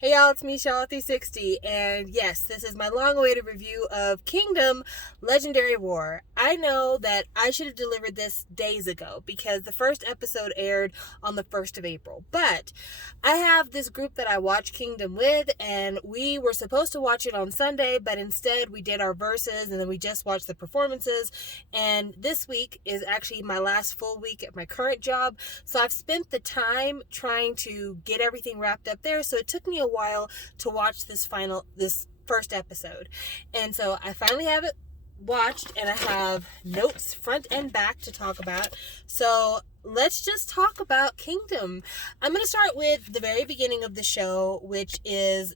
Hey y'all, it's me, Shaw360, and yes, this is my long-awaited review of Kingdom Legendary War. I know that I should have delivered this days ago because the first episode aired on the 1st of April, but I have this group that I watch Kingdom with, and we were supposed to watch it on Sunday, but instead we did our verses, and then we just watched the performances, and this week is actually my last full week at my current job, so I've spent the time trying to get everything wrapped up there, so it took me a while to watch this first episode. And so I finally have it watched and I have notes front and back to talk about. So let's just talk about Kingdom. I'm going to start with the very beginning of the show, which is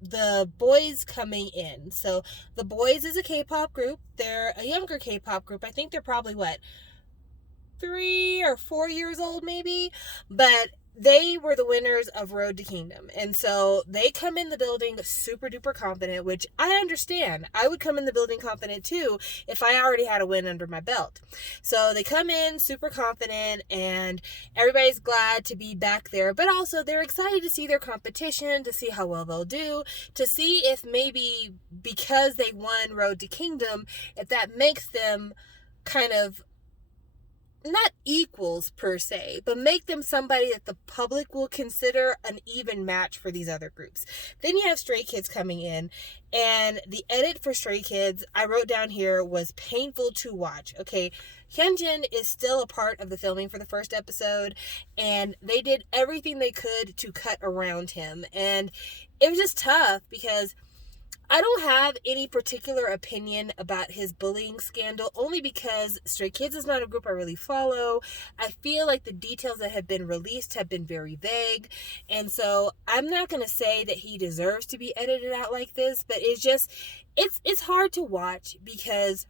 the boys coming in. So the boys is a K-pop group. They're a younger K-pop group. I think they're probably 3 or 4 years old maybe, but they were the winners of Road to Kingdom. And so they come in the building super duper confident, which I understand. I would come in the building confident too if I already had a win under my belt. So they come in super confident and everybody's glad to be back there, but also they're excited to see their competition, to see how well they'll do, to see if maybe because they won Road to Kingdom, if that makes them kind of not equals per se, but make them somebody that the public will consider an even match for these other groups. Then you have Stray Kids coming in, and the edit for Stray Kids, I wrote down here, was painful to watch. Okay, Hyunjin is still a part of the filming for the first episode, and they did everything they could to cut around him, and it was just tough because I don't have any particular opinion about his bullying scandal, only because Stray Kids is not a group I really follow. I feel like the details that have been released have been very vague, and so I'm not going to say that he deserves to be edited out like this, but it's hard to watch because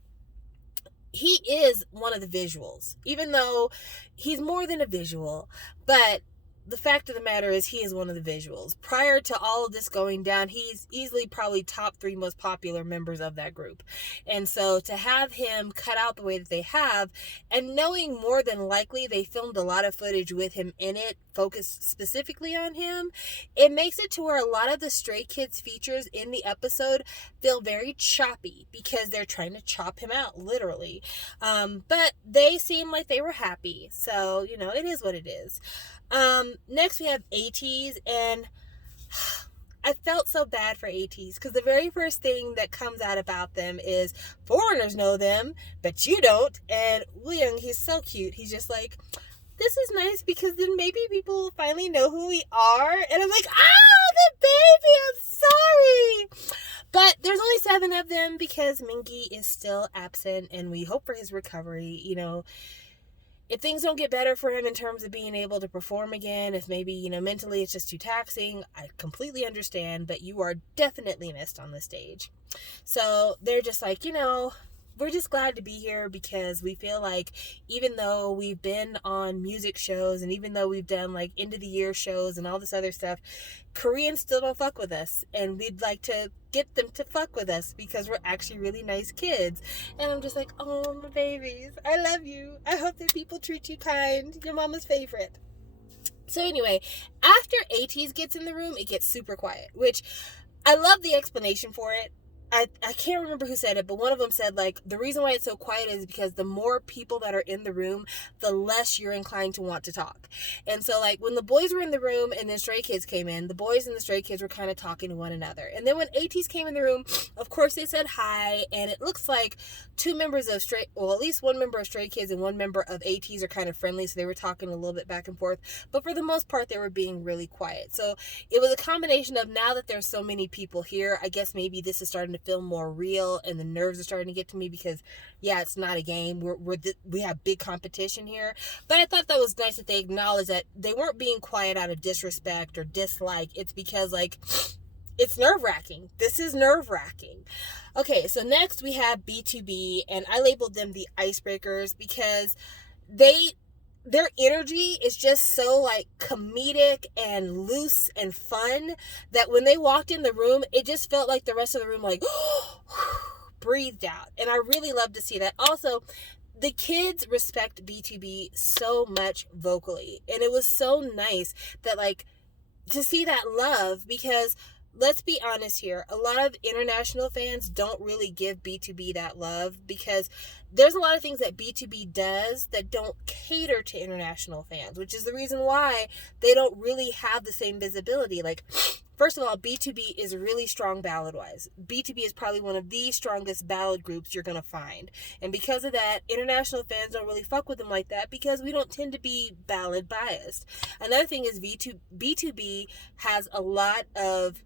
he is one of the visuals, even though he's more than a visual, but the fact of the matter is he is one of the visuals. Prior to all of this going down, he's easily probably top 3 most popular members of that group. And so to have him cut out the way that they have, and knowing more than likely they filmed a lot of footage with him in it, focused specifically on him, it makes it to where a lot of the Stray Kids features in the episode feel very choppy because they're trying to chop him out, literally. But they seem like they were happy. So, it is what it is. Next we have ATEEZ, and I felt so bad for ATEEZ because the very first thing that comes out about them is foreigners know them, but you don't. And Wooyoung, he's so cute. He's just like, this is nice because then maybe people will finally know who we are. And I'm like, the baby, I'm sorry. But there's only 7 of them because Mingi is still absent and we hope for his recovery. If things don't get better for him in terms of being able to perform again, if maybe, mentally it's just too taxing, I completely understand, but you are definitely missed on the stage. So they're just like, we're just glad to be here because we feel like even though we've been on music shows and even though we've done like end of the year shows and all this other stuff, Koreans still don't fuck with us, and we'd like to get them to fuck with us because we're actually really nice kids. And I'm just like, oh, my babies, I love you. I hope that people treat you kind. Your mama's favorite. So anyway, after ATEEZ gets in the room, it gets super quiet, which I love the explanation for it. I can't remember who said it, but one of them said, the reason why it's so quiet is because the more people that are in the room, the less you're inclined to want to talk. And so, when the boys were in the room and then Stray Kids came in, the boys and the Stray Kids were kind of talking to one another. And then when ATEEZ came in the room, of course, they said hi, and it looks like 2 members of at least 1 member of Stray Kids and 1 member of ATEEZ are kind of friendly, so they were talking a little bit back and forth. But for the most part, they were being really quiet. So it was a combination of, now that there's so many people here, I guess maybe this is starting to feel more real and the nerves are starting to get to me because it's not a game. We have big competition here. But I thought that was nice that they acknowledged that they weren't being quiet out of disrespect or dislike. It's because it's nerve-wracking. This is nerve-wracking. Okay, so next we have B2B, and I labeled them the icebreakers because their energy is just so comedic and loose and fun that when they walked in the room, it just felt like the rest of the room breathed out. And I really love to see that. Also, the kids respect B2B so much vocally, and it was so nice that to see that love, because let's be honest here, a lot of international fans don't really give B2B that love, because there's a lot of things that B2B does that don't cater to international fans, which is the reason why they don't really have the same visibility. Like, first of all, B2B is really strong ballad wise. B2B is probably one of the strongest ballad groups you're going to find. And because of that, international fans don't really fuck with them like that, because we don't tend to be ballad biased. Another thing is B2B has a lot of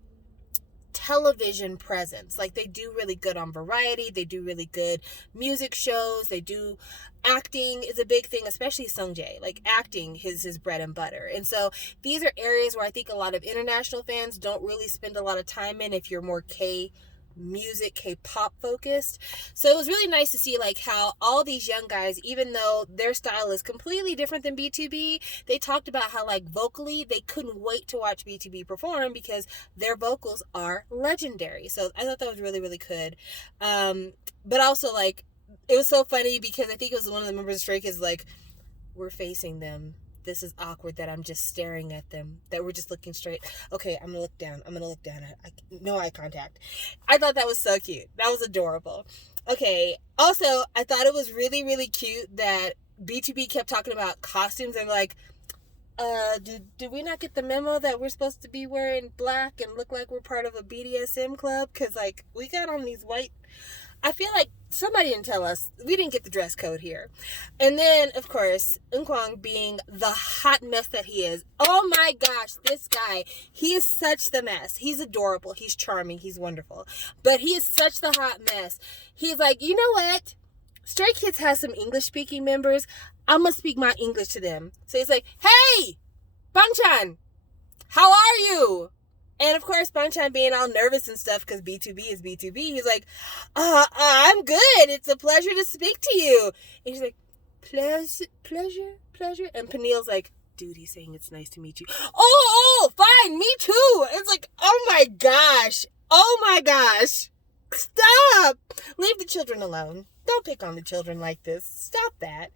television presence. Like, they do really good on Variety, they do really good music shows, they do acting is a big thing, especially Sungjae. Like, acting is his bread and butter. And so these are areas where I think a lot of international fans don't really spend a lot of time in if you're more K-pop focused. So it was really nice to see like how all these young guys, even though their style is completely different than B2B, they talked about how like vocally they couldn't wait to watch B2B perform because their vocals are legendary. So I thought that was really, really good. But also like, it was so funny because I think it was one of the members of Stray Kids like, we're facing them. This is awkward that I'm just staring at them, that we're just looking straight. Okay, I'm gonna look down. No eye contact. I thought that was so cute. That was adorable. Okay, also, I thought it was really, really cute that B2B kept talking about costumes and like, did we not get the memo that we're supposed to be wearing black and look like we're part of a BDSM club? Because like, we got on these white... I feel like somebody didn't tell us. We didn't get the dress code here. And then, of course, Eunkwang being the hot mess that he is. Oh my gosh, this guy. He is such the mess. He's adorable. He's charming. He's wonderful. But he is such the hot mess. He's like, you know what? Stray Kids has some English-speaking members. I'm going to speak my English to them. So he's like, hey, Bangchan, how are you? And of course, Bangchan being all nervous and stuff because B2B is B2B. He's like, I'm good. It's a pleasure to speak to you. And he's like, pleasure. And Peniel's like, dude, he's saying it's nice to meet you. Oh, fine. Me too. It's like, oh my gosh. Stop. Leave the children alone. Don't pick on the children like this. Stop that.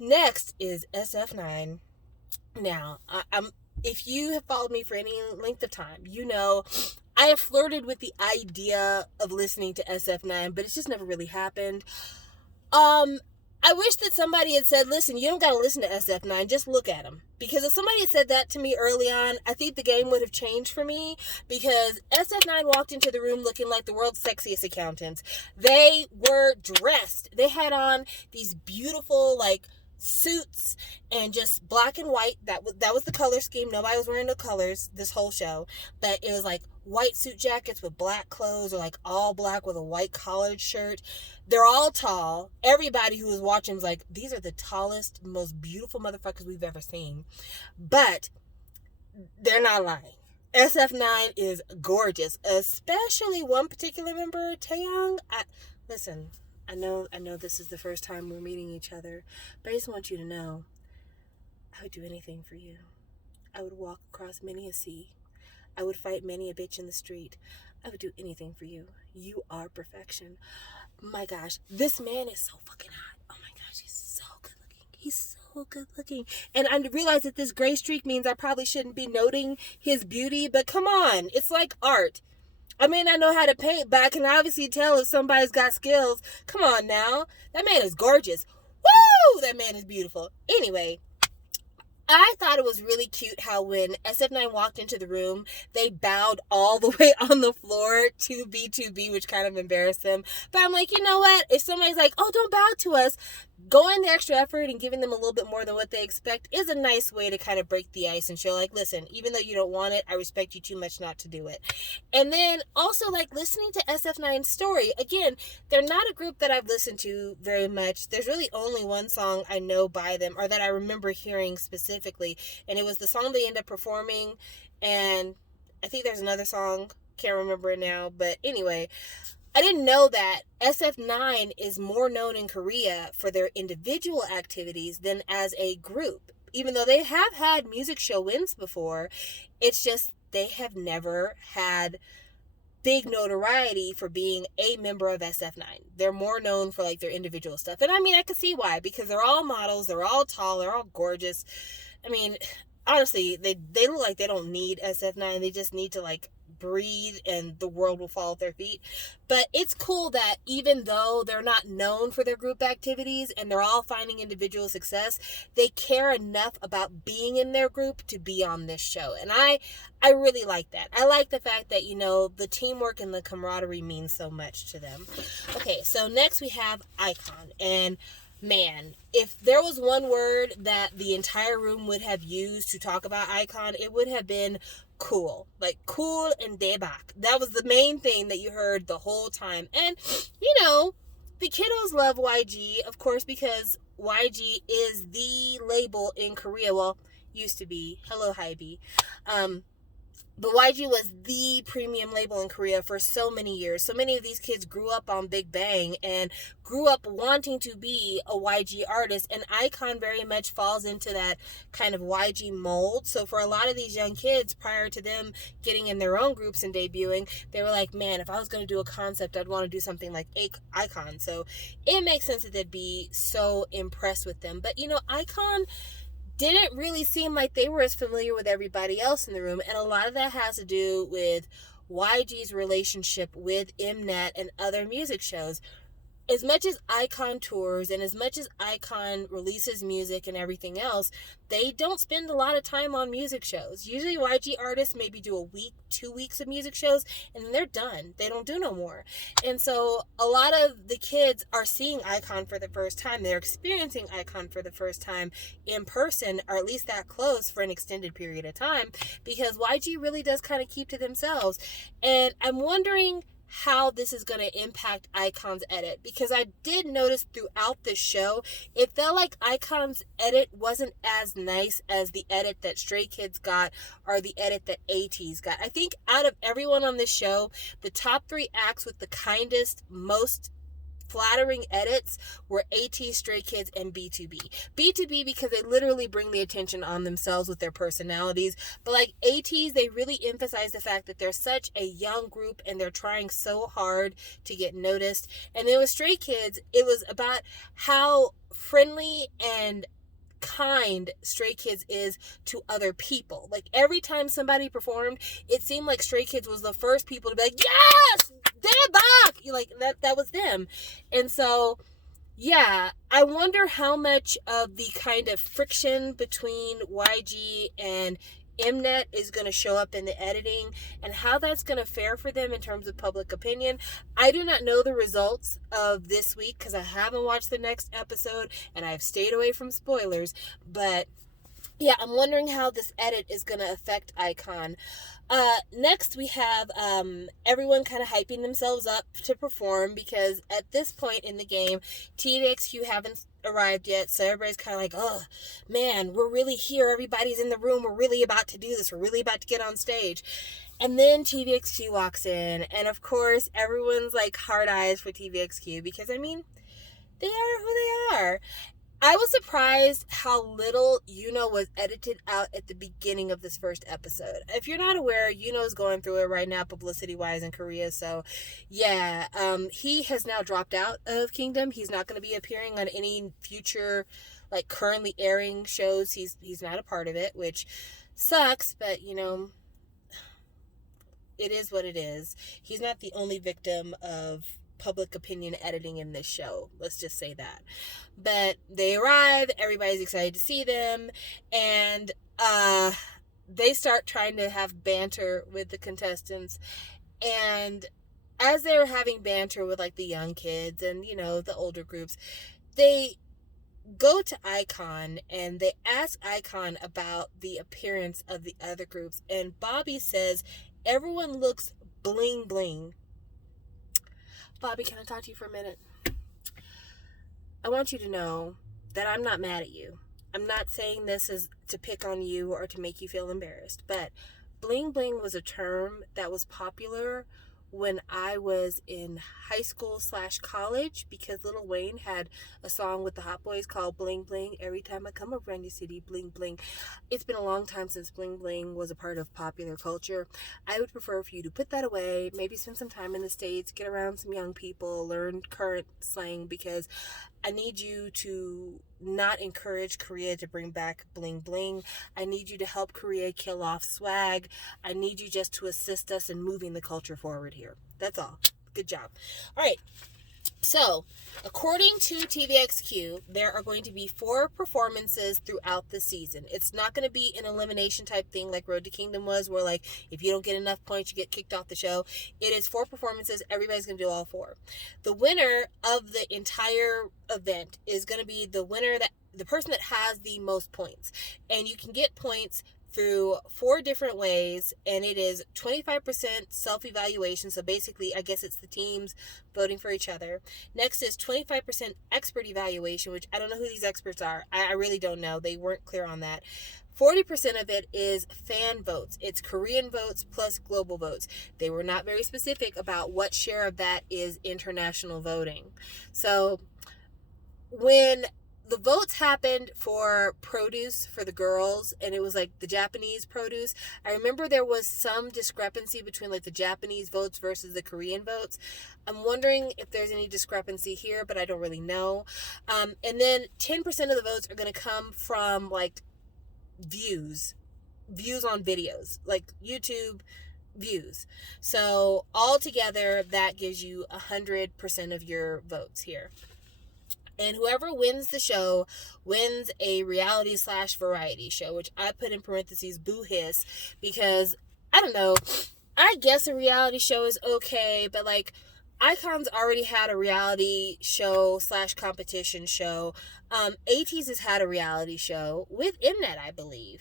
Next is SF9. Now, if you have followed me for any length of time, you know I have flirted with the idea of listening to SF9, but it's just never really happened. I wish that somebody had said, listen, you don't got to listen to SF9, just look at them. Because if somebody had said that to me early on, I think the game would have changed for me, because SF9 walked into the room looking like the world's sexiest accountants. They were dressed. They had on these beautiful, like, suits and just black and white. That was the color scheme. Nobody was wearing no colors this whole show, but it was like white suit jackets with black clothes, or like all black with a white collared shirt. They're all tall. Everybody who was watching was like, these are the tallest, most beautiful motherfuckers we've ever seen. But they're not lying. SF9 is gorgeous, especially one particular member, Taeyong. Listen, I know this is the first time we're meeting each other, but I just want you to know, I would do anything for you. I would walk across many a sea. I would fight many a bitch in the street. I would do anything for you. You are perfection. My gosh, this man is so fucking hot. Oh my gosh, he's so good looking. He's so good looking. And I realize that this gray streak means I probably shouldn't be noting his beauty, but come on, it's like art. I may not know how to paint, but I can obviously tell if somebody's got skills. Come on now. That man is gorgeous. Woo! That man is beautiful. Anyway, I thought it was really cute how when SF9 walked into the room, they bowed all the way on the floor to B2B, which kind of embarrassed them. But I'm like, you know what? If somebody's like, oh, don't bow to us, going the extra effort and giving them a little bit more than what they expect is a nice way to kind of break the ice and show like, listen, even though you don't want it, I respect you too much not to do it. And then also like listening to SF9's story. Again, they're not a group that I've listened to very much. There's really only one song I know by them, or that I remember hearing specifically, and it was the song they end up performing, and I think there's another song, can't remember it now, but anyway, I didn't know that SF9 is more known in Korea for their individual activities than as a group. Even though they have had music show wins before, it's just they have never had big notoriety for being a member of SF9. They're more known for like their individual stuff. And I mean, I can see why, because they're all models, they're all tall, they're all gorgeous. I mean, honestly, they look like they don't need SF9. They just need to like breathe and the world will fall at their feet. But it's cool that even though they're not known for their group activities and they're all finding individual success, they care enough about being in their group to be on this show. And I really like that. I like the fact that, you know, the teamwork and the camaraderie means so much to them. Okay, so next we have Icon. And man, if there was one word that the entire room would have used to talk about Icon, it would have been cool. Like, cool and debak. That was the main thing that you heard the whole time. And, you know, the kiddos love YG, of course, because YG is the label in Korea. Well, used to be. Hello, Hybe. But YG was the premium label in Korea for so many years. So many of these kids grew up on Big Bang and grew up wanting to be a YG artist. And Icon very much falls into that kind of YG mold. So for a lot of these young kids, prior to them getting in their own groups and debuting, they were like, man, if I was going to do a concept, I'd want to do something like Icon. So it makes sense that they'd be so impressed with them. But, you know, Icon didn't really seem like they were as familiar with everybody else in the room. And a lot of that has to do with YG's relationship with MNET and other music shows. As much as Icon tours and as much as Icon releases music and everything else, they don't spend a lot of time on music shows. Usually YG artists maybe do a week, 2 weeks of music shows, and then they're done. They don't do no more. And so a lot of the kids are seeing Icon for the first time. They're experiencing Icon for the first time in person, or at least that close for an extended period of time, because YG really does kind of keep to themselves. And I'm wondering how this is going to impact Icon's edit, because I did notice throughout the show it felt like Icon's edit wasn't as nice as the edit that Stray Kids got or the edit that ATEEZ got. I think out of everyone on this show, the top 3 acts with the kindest, most flattering edits were ATEEZ, Stray Kids, and B2B. B2B because they literally bring the attention on themselves with their personalities. But like ATEEZ, they really emphasize the fact that they're such a young group and they're trying so hard to get noticed. And then with Stray Kids, it was about how friendly and kind Stray Kids is to other people. Like every time somebody performed, it seemed like Stray Kids was the first people to be like, yes, they're back. Like that was them. And so yeah, I wonder how much of the kind of friction between YG and MNET is going to show up in the editing and how that's going to fare for them in terms of public opinion. I do not know the results of this week because I haven't watched the next episode and I've stayed away from spoilers. But yeah, I'm wondering how this edit is going to affect Icon. Next we have everyone kind of hyping themselves up to perform, because at this point in the game, TVXQ haven't arrived yet, so everybody's kind of like, oh man, we're really here, everybody's in the room, we're really about to do this, we're really about to get on stage. And then TVXQ walks in, and of course everyone's like hard eyes for TVXQ, because I mean, they are who they are. I was surprised how little Yuno was edited out at the beginning of this first episode. If you're not aware, Yuno's going through it right now publicity-wise in Korea. So, yeah, he has now dropped out of Kingdom. He's not going to be appearing on any future, like, currently airing shows. He's not a part of it, which sucks, but, you know, it is what it is. He's not the only victim of public opinion editing in this show, let's just say that. But they arrive, everybody's excited to see them, and they start trying to have banter with the contestants. And as they're having banter with like the young kids and, you know, the older groups, they go to Icon and they ask Icon about the appearance of the other groups, and Bobby says everyone looks bling bling. Bobby, can I talk to you for a minute? I want you to know that I'm not mad at you. I'm not saying this is to pick on you or to make you feel embarrassed, but bling bling was a term that was popular when I was in high school / college, because Lil Wayne had a song with the Hot Boys called Bling Bling. Every time I come around your city, bling bling. It's been a long time since bling bling was a part of popular culture. I would prefer for you to put that away, maybe spend some time in the States, get around some young people, learn current slang, because I need you to not encourage Korea to bring back bling bling. I need you to help Korea kill off swag. I need you just to assist us in moving the culture forward here. That's all. Good job. All right. So, according to TVXQ, there are going to be 4 performances throughout the season. It's not going to be an elimination type thing like Road to Kingdom was, where like if you don't get enough points, you get kicked off the show. It is 4 performances. Everybody's going to do all 4. The winner of the entire event is going to be the person that has the most points, and you can get points through 4 different ways, and it is 25% self-evaluation. So basically, I guess it's the teams voting for each other. Next is 25% expert evaluation, which I don't know who these experts are. I really don't know. They weren't clear on that. 40% of it is fan votes. It's Korean votes plus global votes. They were not very specific about what share of that is international voting. So when the votes happened for produce for the girls, and it was like the Japanese produce, I remember there was some discrepancy between like the Japanese votes versus the Korean votes. I'm wondering if there's any discrepancy here, but I don't really know. And then 10% of the votes are going to come from like views on videos, like YouTube views. So altogether, that gives you 100% of your votes here. And whoever wins the show wins a reality/variety show, which I put in parentheses boo hiss, because I don't know, I guess a reality show is okay, but like iKON's already had a reality show / competition show. ATEEZ has had a reality show with MNET, I believe.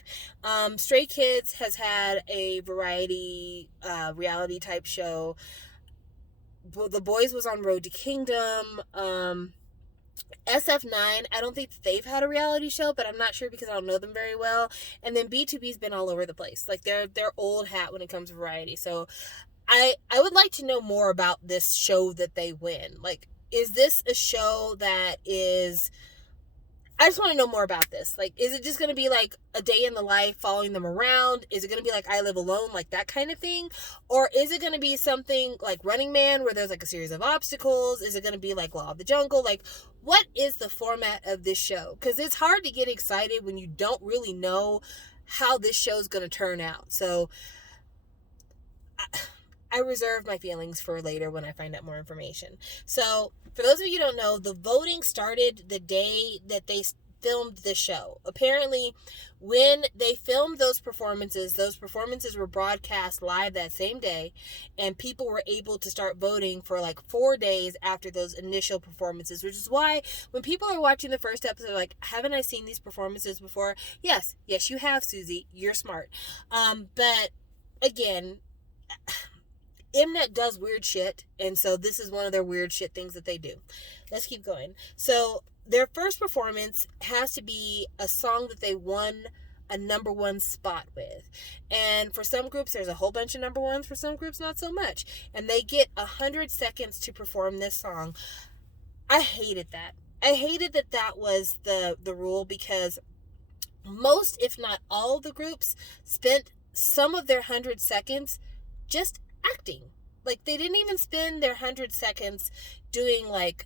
Stray Kids has had a variety reality type show. The Boys was on Road to Kingdom. SF9, I don't think they've had a reality show, but I'm not sure because I don't know them very well. And then B2B's been all over the place. Like they're old hat when it comes to variety. So I would like to know more about this show that they win. Like, is this a show that is... I just want to know more about this. Like, is it just going to be like a day in the life following them around? Is it going to be like I Live Alone, like that kind of thing? Or is it going to be something like Running Man where there's like a series of obstacles? Is it going to be like Law of the Jungle? Like, what is the format of this show? Because it's hard to get excited when you don't really know how this show's going to turn out. So I reserve my feelings for later when I find out more information. So, for those of you who don't know, the voting started the day that they filmed the show. Apparently, when they filmed those performances were broadcast live that same day, and people were able to start voting for like 4 days after those initial performances, which is why when people are watching the first episode, like, haven't I seen these performances before? Yes, you have, Susie. You're smart. But again... MNET does weird shit, and so this is one of their weird shit things that they do. Let's keep going. So their first performance has to be a song that they won a number 1 spot with. And for some groups, there's a whole bunch of number 1s. For some groups, not so much. And they get 100 seconds to perform this song. I hated that. I hated that was the rule, because most, if not all, of the groups spent some of their 100 seconds just acting. Like, they didn't even spend their 100 seconds doing like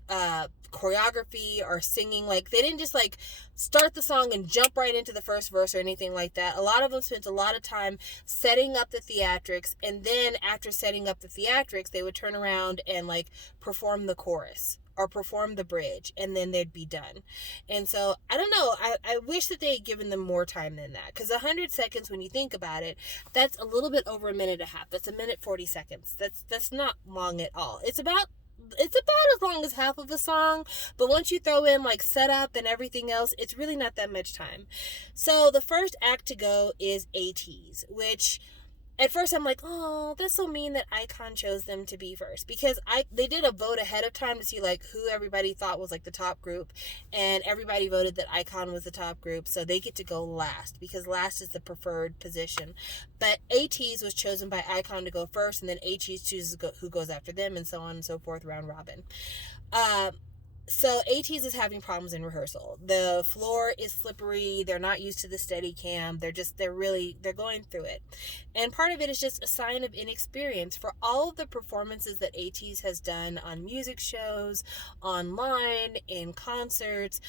choreography or singing. Like, they didn't just like start the song and jump right into the first verse or anything like that. A lot of them spent a lot of time setting up the theatrics, and then after setting up the theatrics, they would turn around and like perform the chorus or perform the bridge, and then they'd be done. And so, I don't know, I wish that they had given them more time than that, because 100 seconds, when you think about it, that's a little bit over a minute and a half. That's a minute 40 seconds. That's not long at all. It's about as long as half of a song, but once you throw in like setup and everything else, it's really not that much time. So the first act to go is ATEEZ, which at first I'm like, oh, that's so mean that iKON chose them to be first, because they did a vote ahead of time to see like who everybody thought was like the top group, and everybody voted that iKON was the top group, so they get to go last because last is the preferred position. But ATEEZ was chosen by iKON to go first, and then ATEEZ chooses who goes after them, and so on and so forth, round robin. So ATEEZ is having problems in rehearsal. The floor is slippery. They're not used to the steady cam. They're going through it. And part of it is just a sign of inexperience. For all of the performances that ATEEZ has done on music shows, online, in concerts,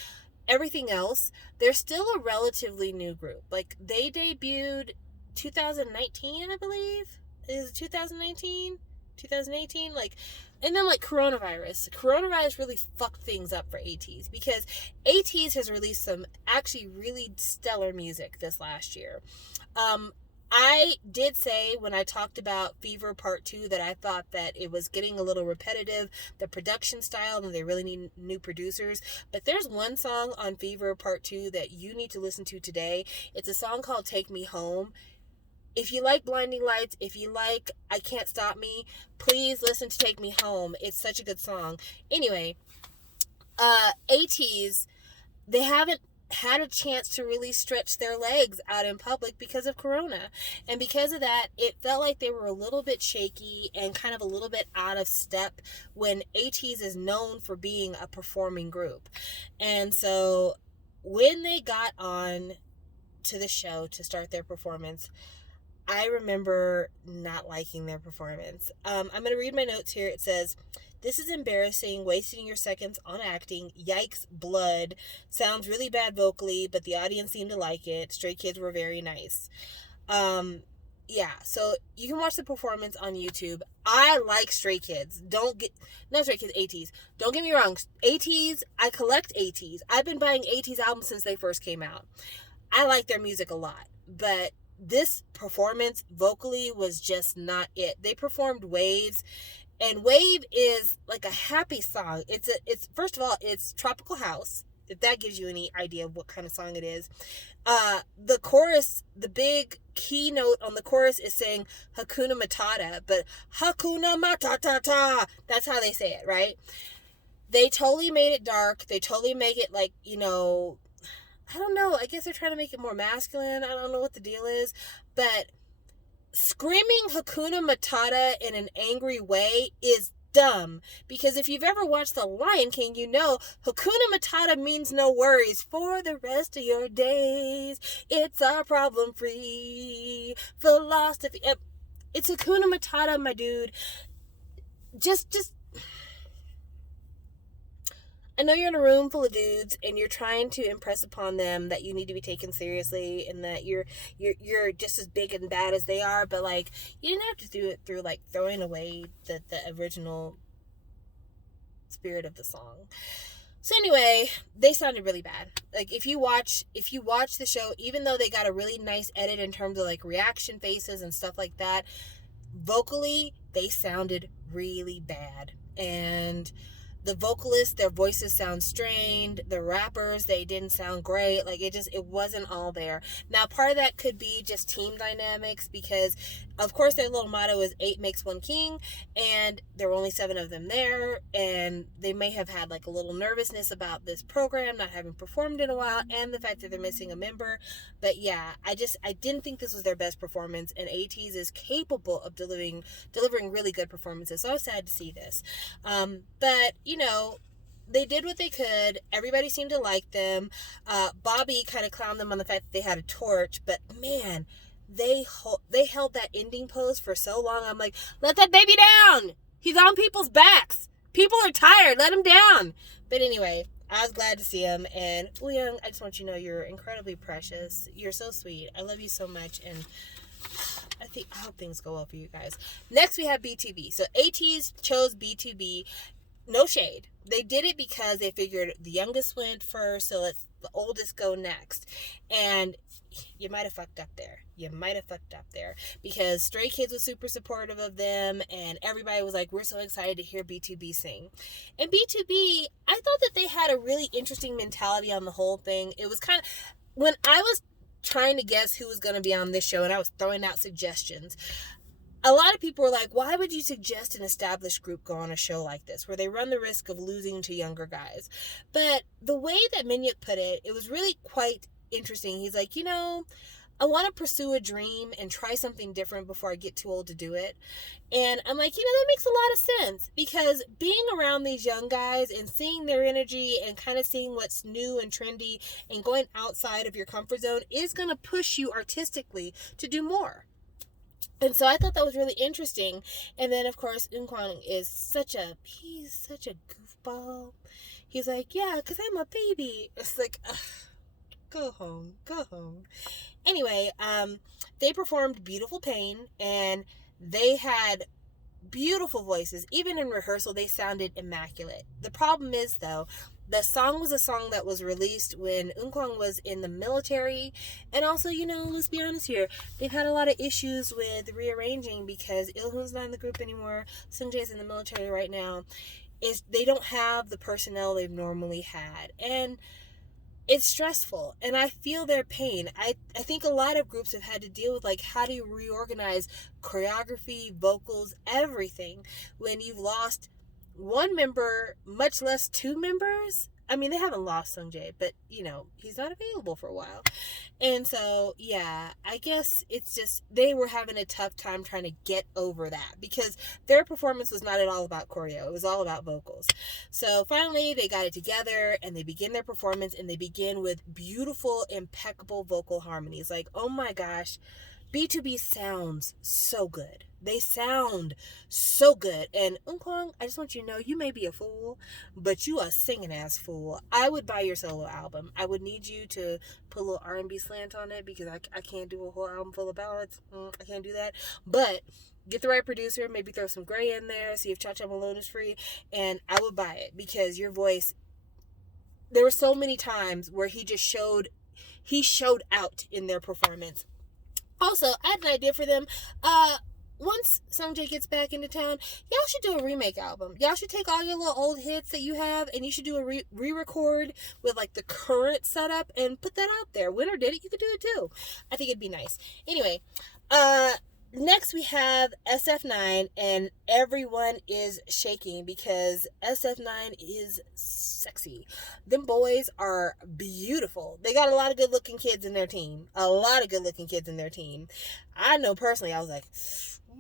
everything else, they're still a relatively new group. Like, they debuted 2019, I believe. Is it 2019? 2018? Like, and then like coronavirus really fucked things up for ATEEZ, because ATEEZ has released some actually really stellar music this last year. I did say when I talked about Fever Part 2 that I thought that it was getting a little repetitive, the production style, and they really need new producers. But there's one song on Fever Part 2 that you need to listen to today. It's a song called Take Me Home. If you like Blinding Lights, if you like I Can't Stop Me, please listen to Take Me Home. It's such a good song. Anyway, ATEEZ, they haven't had a chance to really stretch their legs out in public because of Corona. And because of that, it felt like they were a little bit shaky and kind of a little bit out of step when ATEEZ is known for being a performing group. And so when they got on to the show to start their performance, I remember not liking their performance. I'm going to read my notes here. It says, "This is embarrassing, wasting your seconds on acting. Yikes, blood. Sounds really bad vocally, but the audience seemed to like it. Stray Kids were very nice." Yeah, so you can watch the performance on YouTube. I like Stray Kids. ATEEZ. Don't get me wrong. ATEEZ, I collect ATEEZ. I've been buying ATEEZ albums since they first came out. I like their music a lot, but this performance vocally was just not it. They performed Waves, and Wave is like a happy song. It's first of all, it's tropical house, if that gives you any idea of what kind of song it is. The chorus, the big keynote on the chorus is saying Hakuna Matata, but Hakuna Matata, that's how they say it, right? They totally made it dark. They totally make it like, I don't know. I guess they're trying to make it more masculine. I don't know what the deal is. But screaming Hakuna Matata in an angry way is dumb. Because if you've ever watched The Lion King, you know Hakuna Matata means no worries for the rest of your days. It's a problem-free philosophy. It's Hakuna Matata, my dude. Just I know you're in a room full of dudes and you're trying to impress upon them that you need to be taken seriously and that you're just as big and bad as they are, but like, you didn't have to do it through like throwing away the original spirit of the song. So anyway, they sounded really bad. Like if you watch the show, even though they got a really nice edit in terms of like reaction faces and stuff like that, vocally they sounded really bad. And the vocalists, their voices sound strained. The rappers, they didn't sound great. Like it wasn't all there. Now, part of that could be just team dynamics because, of course, their little motto is 8 makes 1 king, and there were only 7 of them there, and they may have had like a little nervousness about this program not having performed in a while, and the fact that they're missing a member. But yeah, I didn't think this was their best performance, and ATEEZ is capable of delivering really good performances. So I was sad to see this, but they did what they could. Everybody seemed to like them. Bobby kind of clowned them on the fact that they had a torch, but man, they held that ending pose for so long. I'm like, let that baby down. He's on people's backs. People are tired. Let him down. But anyway, I was glad to see him. And Young, I just want you to know you're incredibly precious. You're so sweet. I love you so much. And I hope things go well for you guys. Next, we have B2B. So ATEEZ chose B2B. No shade. They did it because they figured the youngest went first, so let the oldest go next. And you might have fucked up there. Because Stray Kids was super supportive of them, and everybody was like, we're so excited to hear B2B sing. And B2B, I thought that they had a really interesting mentality on the whole thing. It was kind of, when I was trying to guess who was going to be on this show and I was throwing out suggestions, a lot of people were like, why would you suggest an established group go on a show like this where they run the risk of losing to younger guys? But the way that MNET put it, it was really quite interesting. He's like, I want to pursue a dream and try something different before I get too old to do it. And I'm like, that makes a lot of sense, because being around these young guys and seeing their energy and kind of seeing what's new and trendy and going outside of your comfort zone is going to push you artistically to do more. And so I thought that was really interesting. And then, of course, Eunkwang is he's such a goofball. He's like, yeah, because I'm a baby. It's like, ugh, go home, go home. Anyway, they performed Beautiful Pain, and they had beautiful voices. Even in rehearsal, they sounded immaculate. The problem is, though, the song was a song that was released when Eunkwang was in the military. And also, let's be honest here, they've had a lot of issues with rearranging because Ilhoon's not in the group anymore. Sungjae's in the military right now. They don't have the personnel they've normally had. And it's stressful, and I feel their pain. I think a lot of groups have had to deal with, like, how do you reorganize choreography, vocals, everything when you've lost one member, much less two members. I mean, they haven't lost Sungjae, but, he's not available for a while. And so, yeah, I guess it's just they were having a tough time trying to get over that because their performance was not at all about choreo. It was all about vocals. So finally, they got it together and they begin their performance, and they begin with beautiful, impeccable vocal harmonies. Like, oh my gosh, B2B sounds so good. They sound so good. And Eunkwang, I just want you to know, you may be a fool, but you a singing ass fool. I would buy your solo album. I would need you to put a little R&B slant on it because I can't do a whole album full of ballads. I can't do that. But get the right producer, maybe throw some Gray in there, see if Cha Cha Malone is free, and I would buy it because your voice, there were so many times where he showed out in their performance. Also, I had an idea for them. Once Sungjae gets back into town, y'all should do a remake album. Y'all should take all your little old hits that you have, and you should do a re-record with, like, the current setup and put that out there. Winner did it, you could do it too. I think it'd be nice. Anyway, next we have SF9, and everyone is shaking because SF9 is sexy. Them boys are beautiful. They got a lot of good looking kids in their team. I know personally, I was like,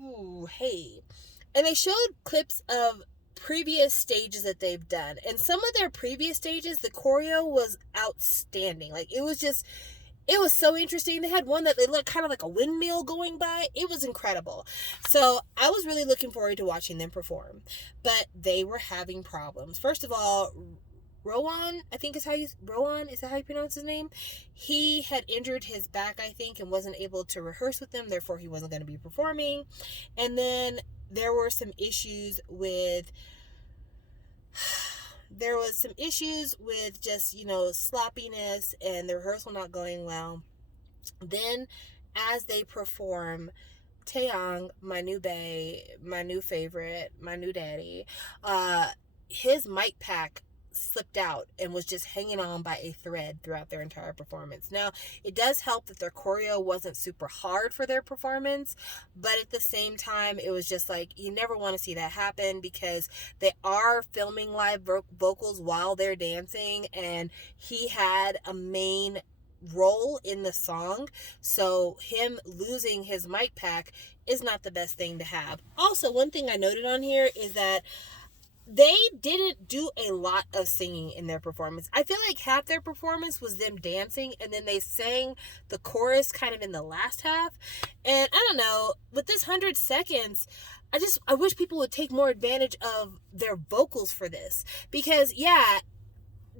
ooh, hey. And they showed clips of previous stages that they've done. And some of their previous stages, the choreo was outstanding. Like, it was so interesting. They had one that they looked kind of like a windmill going by. It was incredible. So I was really looking forward to watching them perform. But they were having problems. First of all, Rowan, is that how you pronounce his name? He had injured his back, I think, and wasn't able to rehearse with them. Therefore, he wasn't going to be performing. And then there were some issues with just, sloppiness and the rehearsal not going well. Then, as they perform, Taeyong, my new bae, my new favorite, my new daddy, his mic pack slipped out and was just hanging on by a thread throughout their entire performance. Now, it does help that their choreo wasn't super hard for their performance, but at the same time, it was just like, you never want to see that happen because they are filming live vocals while they're dancing, and he had a main role in the song, so him losing his mic pack is not the best thing to have. Also, one thing I noted on here is that they didn't do a lot of singing in their performance. I feel like half their performance was them dancing, and then they sang the chorus kind of in the last half. And I don't know, with this 100 seconds, I wish people would take more advantage of their vocals for this. Because, yeah,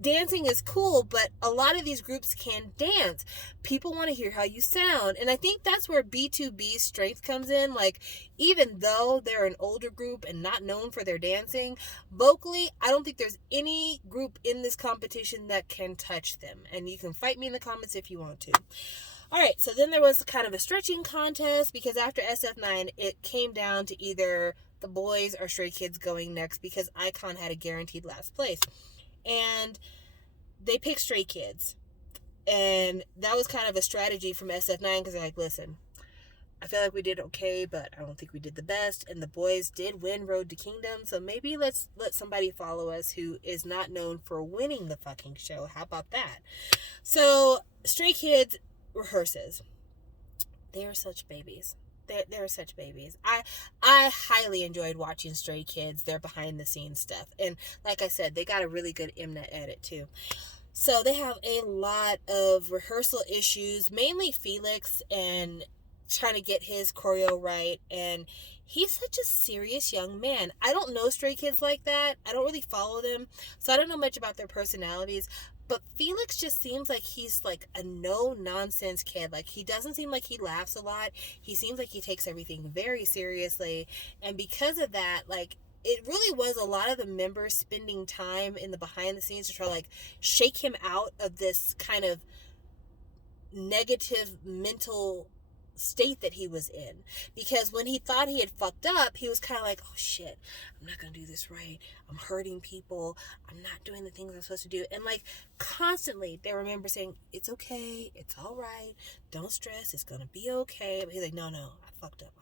dancing is cool, but a lot of these groups can't dance. People want to hear how you sound. And I think that's where B2B's strength comes in. Like, even though they're an older group and not known for their dancing, vocally, I don't think there's any group in this competition that can touch them. And you can fight me in the comments if you want to. All right, so then there was kind of a stretching contest because after SF9, it came down to either the boys or Stray Kids going next because iKON had a guaranteed last place. And they picked Stray Kids. And that was kind of a strategy from SF9 because they're like, listen, I feel like we did okay, but I don't think we did the best. And the boys did win Road to Kingdom. So maybe let's let somebody follow us who is not known for winning the fucking show. How about that? So Stray Kids rehearses. They are such babies. They're such babies. I highly enjoyed watching Stray Kids, their behind the scenes stuff. And like I said, they got a really good MNET edit too. So they have a lot of rehearsal issues, mainly Felix and trying to get his choreo right, and he's such a serious young man. I don't know Stray Kids like that. I don't really follow them, so I don't know much about their personalities. But Felix just seems like he's like a no-nonsense kid. Like, he doesn't seem like he laughs a lot. He seems like he takes everything very seriously. And because of that, like, it really was a lot of the members spending time in the behind the scenes to try to, like, shake him out of this kind of negative mental state that he was in. Because when he thought he had fucked up, he was kind of like, oh shit, I'm not gonna do this right, I'm hurting people, I'm not doing the things I'm supposed to do. And like, constantly they remember saying, it's okay, it's all right, don't stress, it's gonna be okay. But he's like, no, I fucked up.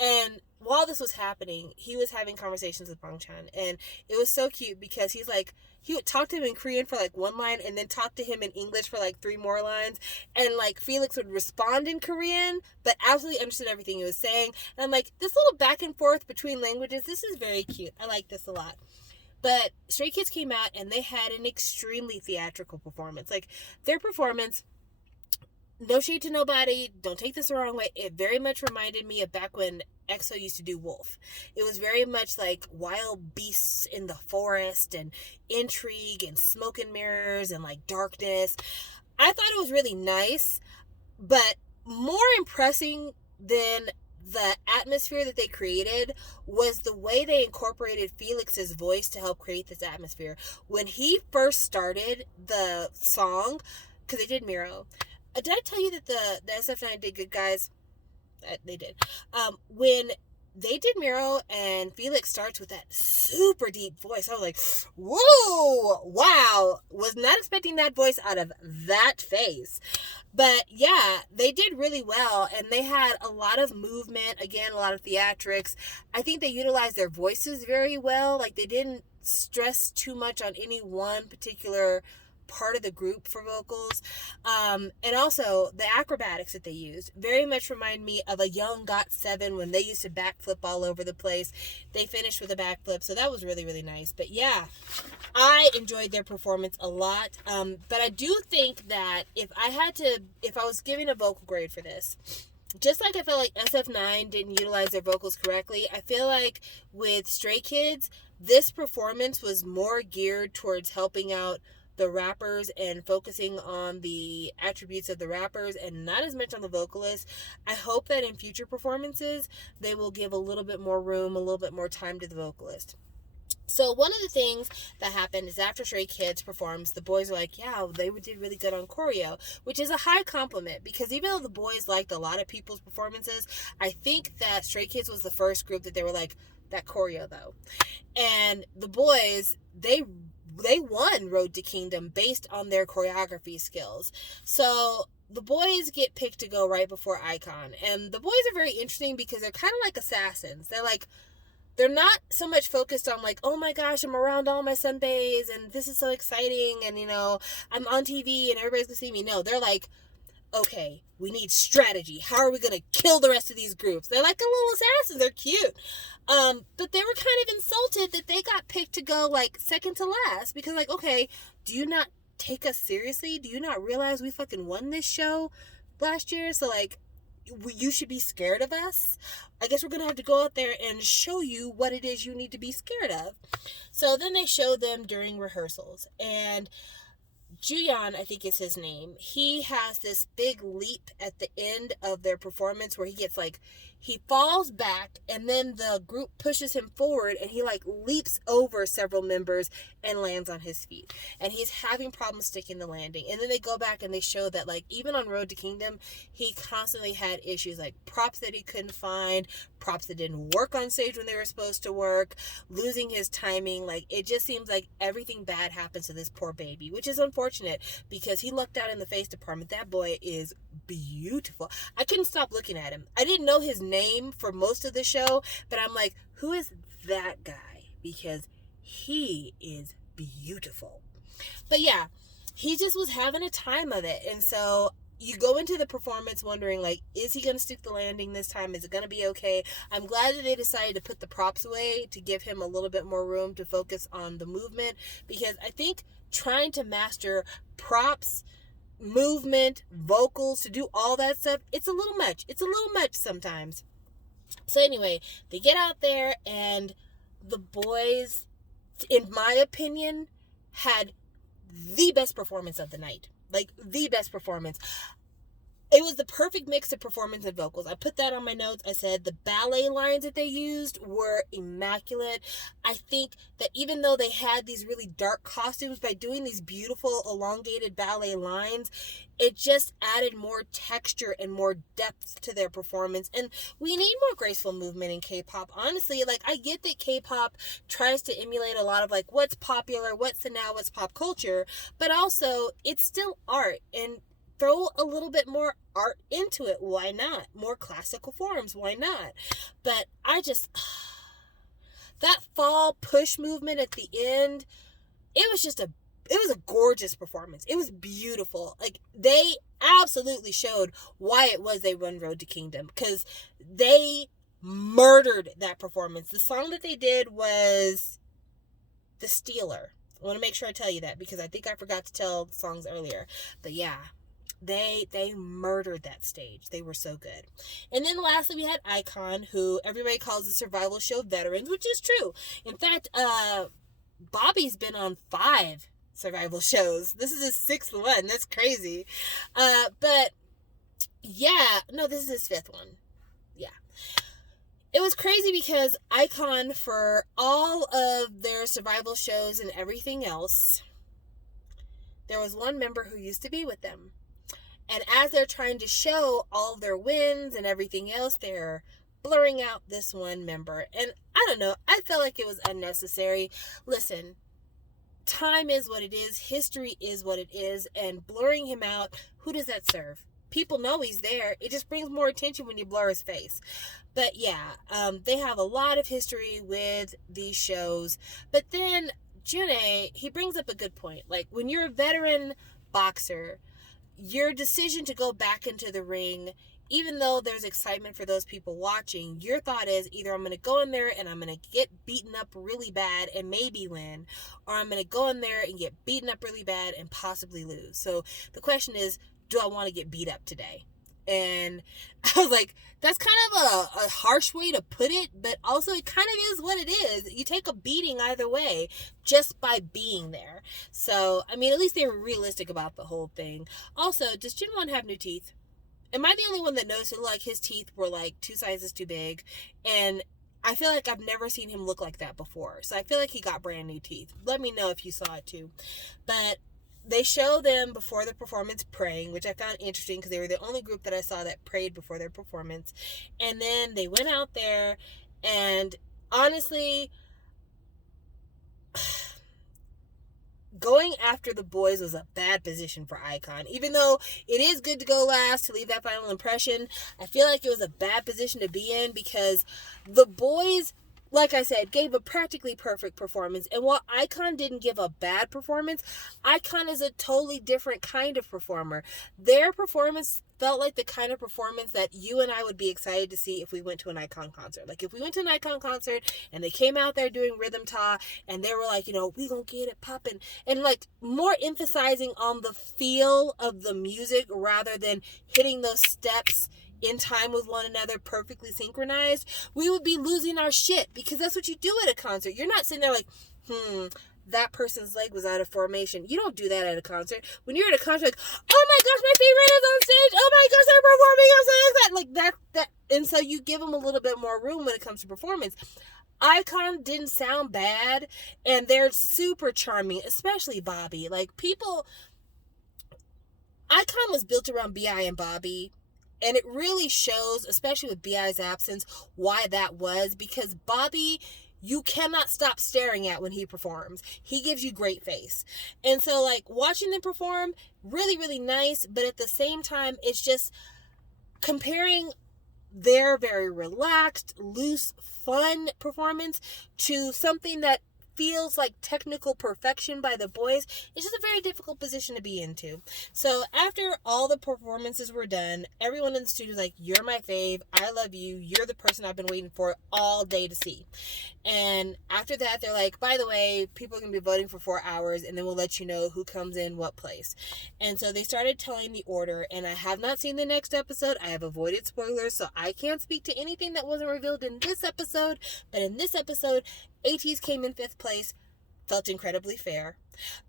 And while this was happening, he was having conversations with Bangchan, and it was so cute because he's like, he would talk to him in Korean for like one line and then talk to him in English for like 3 more lines, and like Felix would respond in Korean but absolutely understood everything he was saying. And I'm like, this little back and forth between languages, this is very cute. I like this a lot. But Stray Kids came out and they had an extremely theatrical performance. Like, their performance, no shade to nobody, don't take this the wrong way, it very much reminded me of back when EXO used to do Wolf. It was very much like wild beasts in the forest and intrigue and smoke and mirrors and like darkness. I thought it was really nice, but more impressing than the atmosphere that they created was the way they incorporated Felix's voice to help create this atmosphere. When he first started the song, because they did Miro. Did I tell you that the SF9 did good, guys? They did. When they did Miro and Felix starts with that super deep voice, I was like, whoa, wow. Was not expecting that voice out of that face. But yeah, they did really well, and they had a lot of movement, again, a lot of theatrics. I think they utilized their voices very well. Like, they didn't stress too much on any one particular part of the group for vocals. And also the acrobatics that they used very much remind me of a young GOT7 when they used to backflip all over the place. They finished with a backflip, so that was really, really nice. But yeah, I enjoyed their performance a lot. But I do think that if I was giving a vocal grade for this, just like I felt like SF9 didn't utilize their vocals correctly, I feel like with Stray Kids, this performance was more geared towards helping out the rappers and focusing on the attributes of the rappers and not as much on the vocalists. I hope that in future performances they will give a little bit more room, a little bit more time to the vocalist. So one of the things that happened is after Stray Kids performs, the boys were like, yeah, they did really good on choreo, which is a high compliment, because even though the boys liked a lot of people's performances, I think that Stray Kids was the first group that they were like, that choreo though. And the boys, they won Road to Kingdom based on their choreography skills. So the boys get picked to go right before Icon. And the boys are very interesting because they're kind of like assassins. They're not so much focused on like, oh my gosh, I'm around all my Sundays and this is so exciting and, you know, I'm on TV and everybody's gonna see me. No, they're like, okay, we need strategy. How are we going to kill the rest of these groups? They're like a little assassin. They're cute. But they were kind of insulted that they got picked to go like second to last because like, okay, do you not take us seriously? Do you not realize we fucking won this show last year? So like, you should be scared of us. I guess we're going to have to go out there and show you what it is you need to be scared of. So then they show them during rehearsals, and Juyeon, I think is his name, he has this big leap at the end of their performance where he gets like, he falls back and then the group pushes him forward and he like leaps over several members and lands on his feet. And he's having problems sticking the landing. And then they go back and they show that like even on Road to Kingdom, he constantly had issues like props that he couldn't find, props that didn't work on stage when they were supposed to work, losing his timing. Like it just seems like everything bad happens to this poor baby, which is unfortunate because he lucked out in the face department. That boy is beautiful. I couldn't stop looking at him. I didn't know his name for most of the show, but I'm like, who is that guy? Because he is beautiful. But yeah, he just was having a time of it. And so you go into the performance wondering, like, is he going to stick the landing this time? Is it going to be okay? I'm glad that they decided to put the props away to give him a little bit more room to focus on the movement, because I think trying to master props movement, vocals, to do all that stuff, it's a little much. It's a little much sometimes. So anyway, they get out there and the boys, in my opinion, had the best performance of the night. Like, the best performance. It was the perfect mix of performance and vocals. I put that on my notes. I said the ballet lines that they used were immaculate. I think that even though they had these really dark costumes, by doing these beautiful elongated ballet lines, it just added more texture and more depth to their performance. And we need more graceful movement in K-pop. Honestly, like, I get that K-pop tries to emulate a lot of, like, what's popular, what's the now, what's pop culture, but also it's still art, and throw a little bit more art into it. Why not? More classical forms. Why not? But I just, that fall push movement at the end, it was a gorgeous performance. It was beautiful. Like, they absolutely showed why it was they won Road to Kingdom, because they murdered that performance. The song that they did was The Stealer. I want to make sure I tell you that, because I think I forgot to tell the songs earlier. But yeah, they murdered that stage. They were so good. And then lastly, we had Icon, who everybody calls the survival show veterans, which is true. In fact, Bobby's been on 5 survival shows. This is his 6th one. That's crazy. But yeah, no, this is his 5th one. Yeah. It was crazy because Icon, for all of their survival shows and everything else, there was one member who used to be with them. And as they're trying to show all of their wins and everything else, they're blurring out this one member. And I don't know, I felt like it was unnecessary. Listen, time is what it is. History is what it is. And blurring him out, who does that serve? People know he's there. It just brings more attention when you blur his face. But yeah, they have a lot of history with these shows. But then June, he brings up a good point. Like, when you're a veteran boxer, your decision to go back into the ring, even though there's excitement for those people watching, your thought is either I'm going to go in there and I'm going to get beaten up really bad and maybe win, or I'm going to go in there and get beaten up really bad and possibly lose. So the question is, do I want to get beat up today? And I was like, that's kind of a harsh way to put it, but also it kind of is what it is. You take a beating either way just by being there. So, I mean, at least they were realistic about the whole thing. Also, does Jinwon have new teeth? Am I the only one that noticed it, like, his teeth were like 2 sizes too big? And I feel like I've never seen him look like that before. So I feel like he got brand new teeth. Let me know if you saw it too. But they show them before the performance praying, which I found interesting because they were the only group that I saw that prayed before their performance. And then they went out there, and honestly, going after the boys was a bad position for Icon. Even though it is good to go last to leave that final impression, I feel like it was a bad position to be in, because the boys, like I said, gave a practically perfect performance. And while Icon didn't give a bad performance, Icon is a totally different kind of performer. Their performance felt like the kind of performance that you and I would be excited to see if we went to an Icon concert. Like, if we went to an Icon concert and they came out there doing Rhythm Ta and they were like, you know, we gonna get it popping, and like more emphasizing on the feel of the music rather than hitting those steps in time with one another, perfectly synchronized, we would be losing our shit, because that's what you do at a concert. You're not sitting there like, that person's leg was out of formation. You don't do that at a concert. When you're at a concert, like, oh my gosh, my favorite is on stage. Oh my gosh, they're performing. I'm so excited. Like that. And so you give them a little bit more room when it comes to performance. Icon didn't sound bad, and they're super charming, especially Bobby. Like, people, Icon was built around B.I. and Bobby. And it really shows, especially with B.I.'s absence, why that was. Because Bobby, you cannot stop staring at when he performs. He gives you great face. And so, like, watching them perform, really, really nice. But at the same time, it's just comparing their very relaxed, loose, fun performance to something that feels like technical perfection by the boys. It's just a very difficult position to be into. So after all the performances were done, everyone in the studio was like, you're my fave, I love you, you're the person I've been waiting for all day to see. And after that, they're like, by the way, people are going to be voting for 4 hours, and then we'll let you know who comes in what place. And so they started telling the order, and I have not seen the next episode. I have avoided spoilers, so I can't speak to anything that wasn't revealed in this episode. But in this episode, ATEEZ came in 5th place. Felt incredibly fair.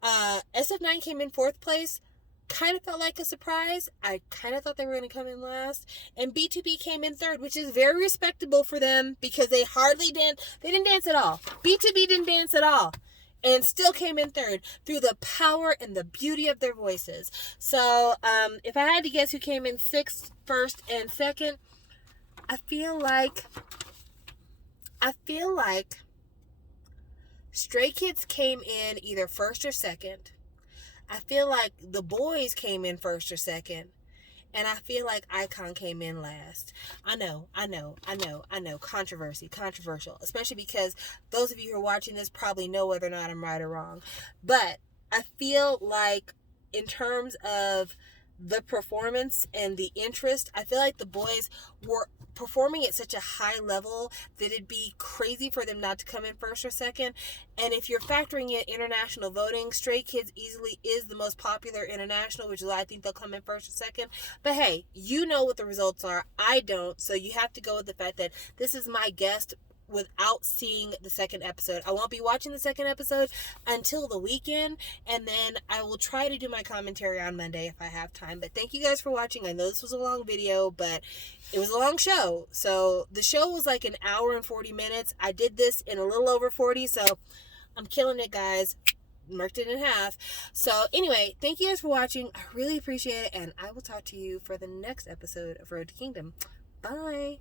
SF9 came in 4th place. Kind of felt like a surprise. I kind of thought they were going to come in last. And B2B came in 3rd, which is very respectable for them because they hardly danced. They didn't dance at all. B2B didn't dance at all. And still came in 3rd through the power and the beauty of their voices. So, if I had to guess who came in 6th, 1st, and 2nd, I feel like Stray Kids came in either 1st or 2nd. I feel like the boys came in 1st or 2nd. And I feel like iKON came in last. I know. Controversial. Especially because those of you who are watching this probably know whether or not I'm right or wrong. But I feel like in terms of the performance and the interest, I feel like the boys were performing at such a high level that it'd be crazy for them not to come in 1st or 2nd. And if you're factoring in international voting, Stray Kids easily is the most popular international, which is why I think they'll come in 1st or 2nd. But hey, you know what the results are. I don't. So you have to go with the fact that this is my guess without seeing the 2nd episode. I won't be watching the 2nd episode until the weekend, and then I will try to do my commentary on Monday if I have time. But thank you guys for watching. I know this was a long video, but it was a long show. So the show was like an hour and 40 minutes. I did this in a little over 40, so I'm killing it, guys. Marked it in half. So anyway, thank you guys for watching. I really appreciate it, and I will talk to you for the next episode of Road to Kingdom. Bye.